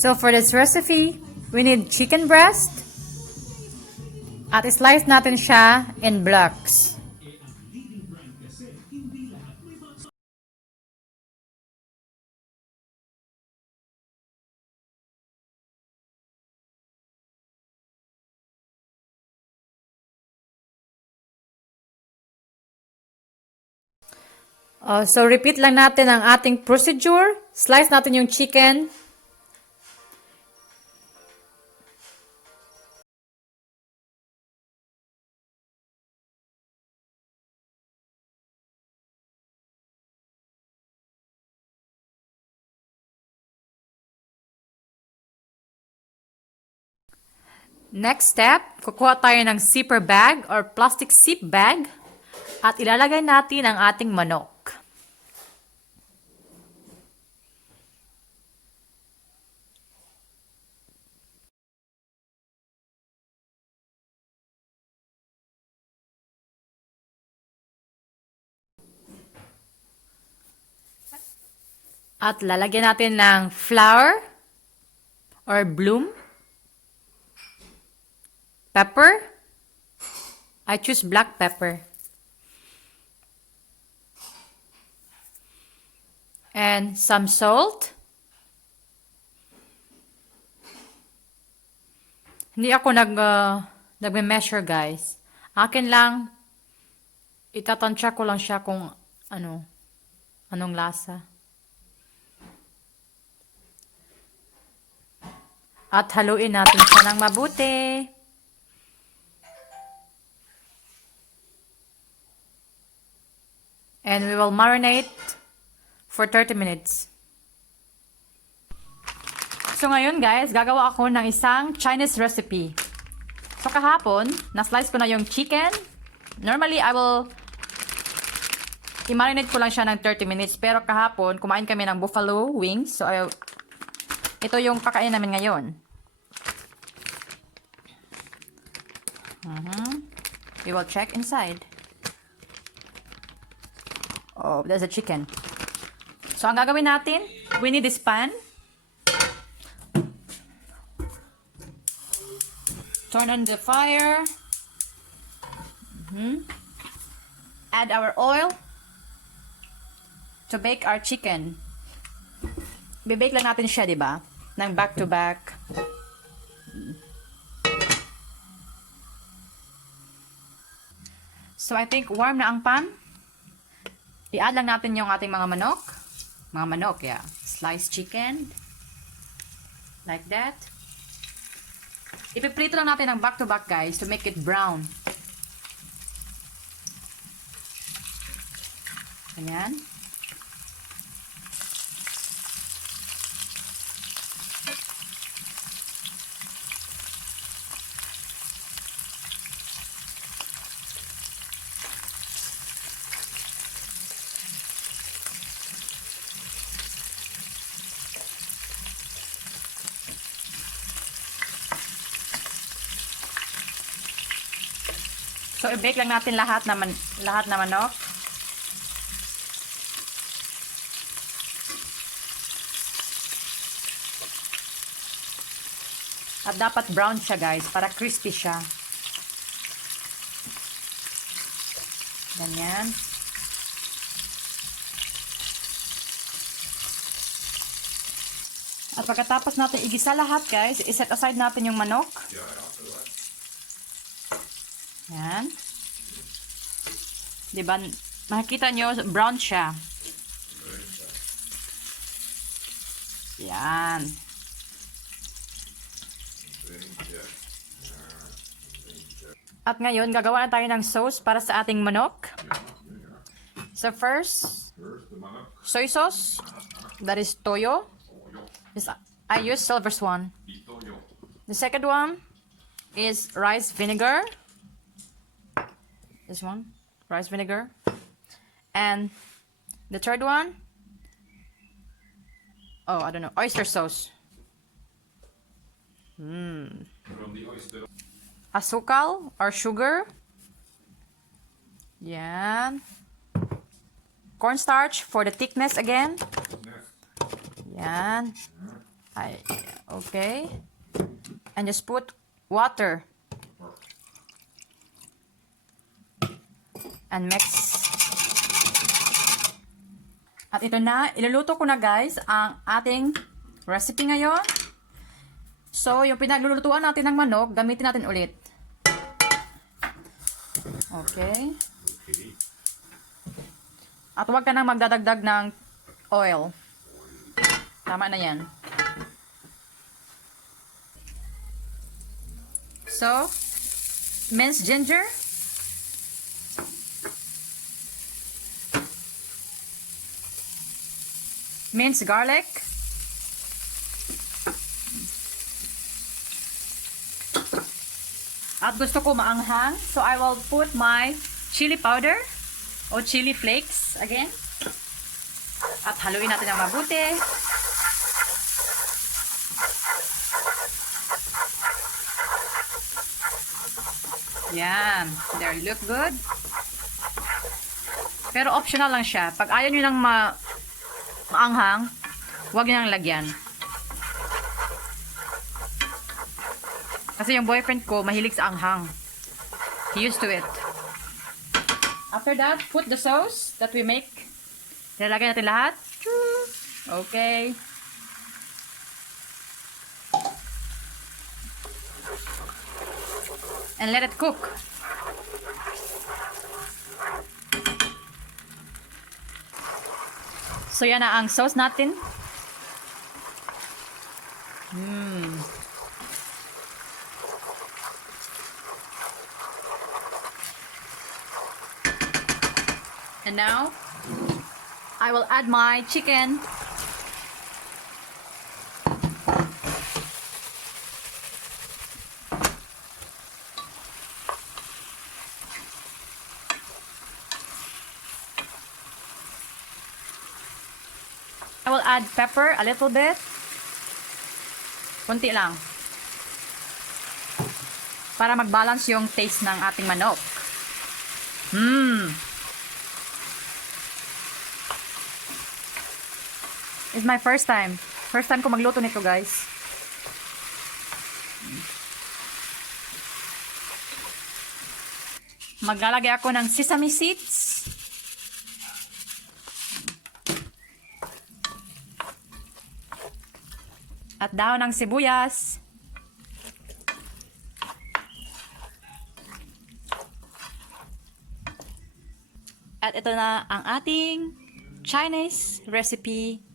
So for this recipe, we need chicken breast. At slice natin siya in blocks. So repeat lang natin ang ating procedure. Slice natin yung chicken. Next step, kukuha tayo ng zipper bag or plastic zip bag at ilalagay natin ang ating manok. At lalagyan natin ng flour or bloom, pepper. I choose black pepper. And some salt. Hindi ako nagme-measure, guys. Akin lang, itatansya ko lang siya kung anong lasa. At haluin natin siya ng mabuti. And we will marinate for 30 minutes. So ngayon guys, gagawa ako ng isang Chinese recipe. So kahapon, na-slice ko na yung chicken. Normally, i-marinate ko lang siya ng 30 minutes. Pero kahapon, kumain kami ng buffalo wings. So ito yung kakain namin ngayon. We will check inside. Oh, there's a chicken. So, ang gagawin natin, we need this pan. Turn on the fire. Add our oil to bake our chicken. Bibake lang natin siya, di ba? Ng back to back. So, I think warm na ang pan. I-add lang natin yung ating mga manok. Mga manok, yeah. Sliced chicken. Like that. Ipiprito lang natin ang back to back, guys, to make it brown. Ganyan. So, i-bake lang natin lahat na manok. At dapat brown siya, guys, para crispy siya. Ganyan. At pagkatapos natin igisa lahat, guys, i-set aside natin yung manok. Yan. Diba? Makikita nyo, brown siya. Yan. At ngayon, gagawa na tayo ng sauce para sa ating manok. So first, soy sauce. That is toyo. I use silver swan. The second one is rice vinegar. This one, rice vinegar. And the third one, oh, I don't know, oyster sauce. Asukal or sugar. Yan. Cornstarch for the thickness again. Yan. Okay. And just put water. And mix. At ito na, iluluto ko na guys ang ating recipe ngayon. So, yung pinaglulutuan natin ng manok, gamitin natin ulit. Okay. At huwag ka nang magdadagdag ng oil. Tama na yan. So, minced ginger. Minced garlic. At gusto ko maanghang, so I will put my chili powder o chili flakes again. At haluin natin ng mabuti. Yan. There, look good. Pero optional lang siya. Pag ayaw nyo ng maanghang, huwag nyo nang lagyan. Kasi yung boyfriend ko, mahilig sa anghang. He used to it. After that, put the sauce that we make. Nilalagay natin lahat. Okay. And let it cook. So yan na ang sauce natin. And now, I will add my chicken. I will add pepper a little bit. Kunti lang. Para mag-balance yung taste ng ating manok. It's my first time. First time ko magluto nito, guys. Maglalagay ako ng sesame seeds. At dahon ng sibuyas. At ito na ang ating Chinese recipe